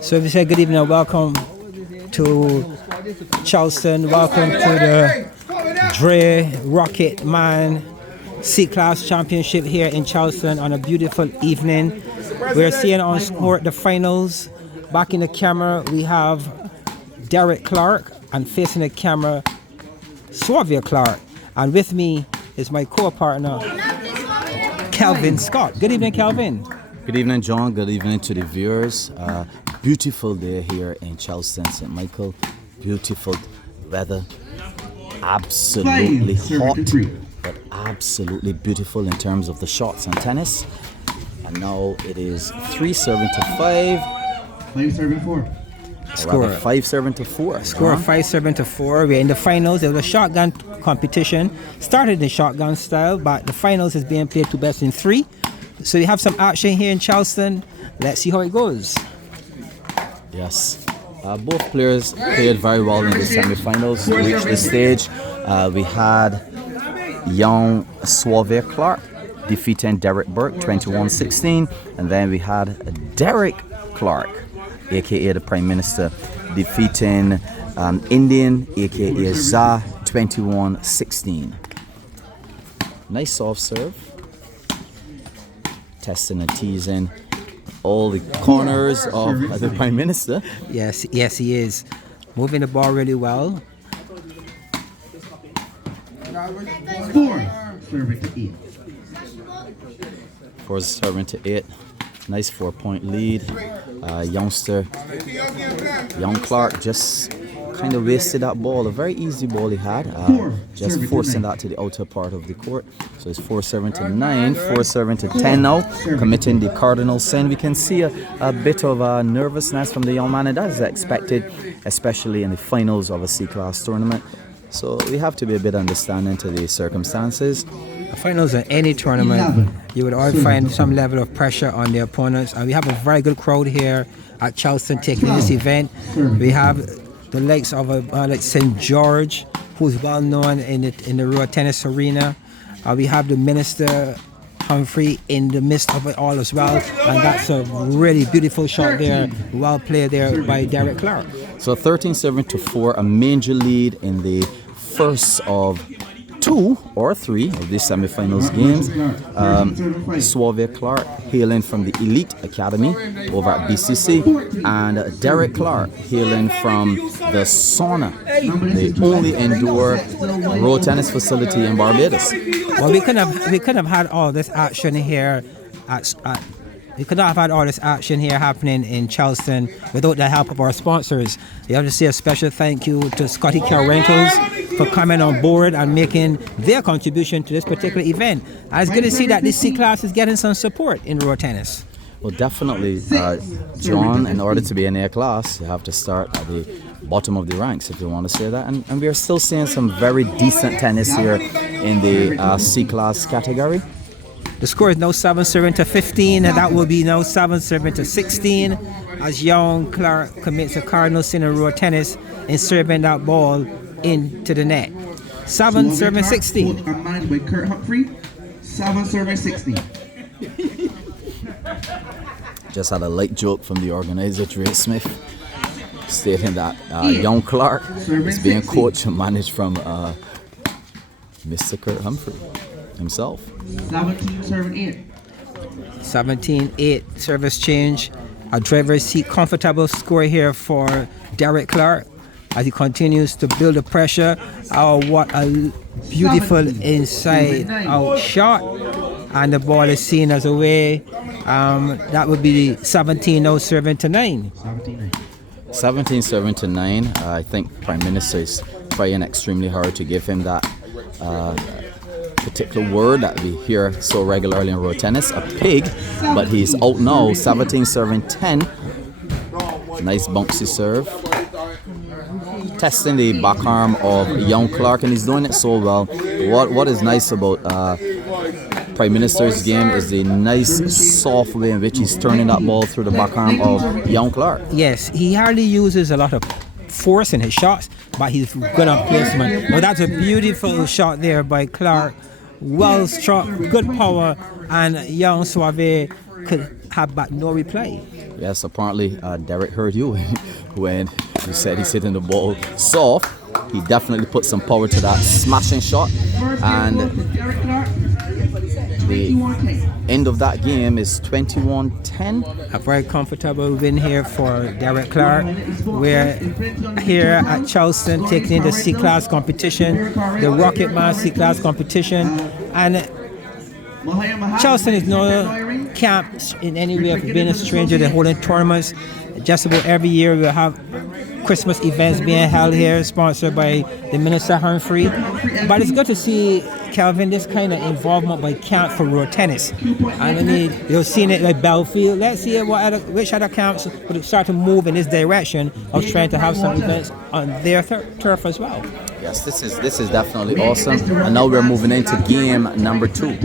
So we say good evening and welcome to Charleston. Welcome to the Dre Rocket Man C-Class Championship here in Charleston on a beautiful evening. We're seeing on sport the finals. Back in the camera we have Derek Clarke, and facing the camera Sauve Clarke. And with me is my co-partner Kelvin Scott. Good evening, Kelvin. Good evening, John. Good evening to the viewers. Beautiful day here in Charleston, St. Michael. Beautiful weather. Absolutely hot, but absolutely beautiful in terms of the shots and tennis. And now it is 3-5. 5-4. Score 5-4. Score 5-4. We're in the finals. It was a shotgun competition. Started in shotgun style, but the finals is being played to best in 3. So you have some action here in Charleston. Let's see how it goes. Yes. Both players played very well in the semi-finals to reach this stage. We had young Sauve Clarke defeating Derek Burke 21-16, and then we had Derek Clarke, aka the Prime Minister, defeating Indian, aka Za 21-16. Nice soft serve. Testing and teasing all the corners of the Prime Minister. Yes, he is. Moving the ball really well. 4 serving to 8. 4 serving to 8. Nice 4-point lead. Young Clarke just kind of wasted that ball. A very easy ball he had. Just forcing that to the outer part of the court. So it's 4-9, 4-10 now. Committing the cardinal sin. We can see a bit of nervousness from the young man, and that is expected, especially in the finals of a C-Class tournament. So we have to be a bit understanding to the circumstances. The finals of any tournament, you would always find some level of pressure on the opponents. And we have a very good crowd here at Charleston taking this event. We have the likes of like St. George, who's well known in the road tennis arena. We have the Minister Humphrey in the midst of it all as well, and that's a really beautiful shot there, well played there by Derek Clarke. So 13-4, a major lead in the first of 2 or 3 of these semi-finals games. Sauve Clarke hailing from the Elite Academy over at BCC, and Derek Clarke hailing from the Sauna, the only indoor road tennis facility in Barbados. Well, we could have had all this action here we could not have had all this action here happening in Charleston without the help of our sponsors. You have to say a special thank you to Scotty Car Rentals for coming on board and making their contribution to this particular event. And it's good to see that this C-Class is getting some support in road tennis. Well, definitely, John, in order to be in A class, you have to start at the bottom of the ranks, if you want to say that. And we are still seeing some very decent tennis here in the C-Class category. The score is now 7-15, and that will be now 7-16 as young Clarke commits a cardinal sin in road tennis in serving that ball into the net. 7-16. Managed by Kurt Humphrey. 7-16. Just had a light joke from the organizer, Dre Smith, stating that young Clarke is being coached and managed from Mr. Kurt Humphrey himself. 17-8. 17-8 service change. A driver's seat comfortable score here for Derek Clarke as he continues to build the pressure. Oh, what a beautiful inside out shot. And the ball is seen as away. That would be 17 now serving to 9. 17-9. I think Prime Minister is trying extremely hard to give him that particular word that we hear so regularly in road tennis, a pig, but he's out now. 17-10. Nice bouncy serve. Testing the backarm of young Clarke, and he's doing it so well. What is nice about Prime Minister's game is the nice soft way in which he's turning that ball through the backarm of young Clarke. Yes, he hardly uses a lot of force in his shots, but he's good on placement. But that's a beautiful shot there by Clarke well struck, good power, and young Sauve could have but no replay. Yes, apparently Derek heard you when you said he's hitting the ball soft. He definitely put some power to that smashing shot, and the end of that game is 21-10. A very comfortable win here for Derek Clarke. We're here at Charleston taking the C-Class competition, the Rocket Man C-Class competition, and Charleston is no camp in any way of being a stranger. They're holding tournaments just about every year. We have Christmas events being held here, sponsored by the Minister Humphrey. But it's good to see, Calvin, this kind of involvement by camp for road tennis. And I mean, you're seeing it like Belfield. Let's see which other camps would start to move in this direction of trying to have some events on their turf as well. Yes, this is definitely awesome. And now we're moving into game number 2.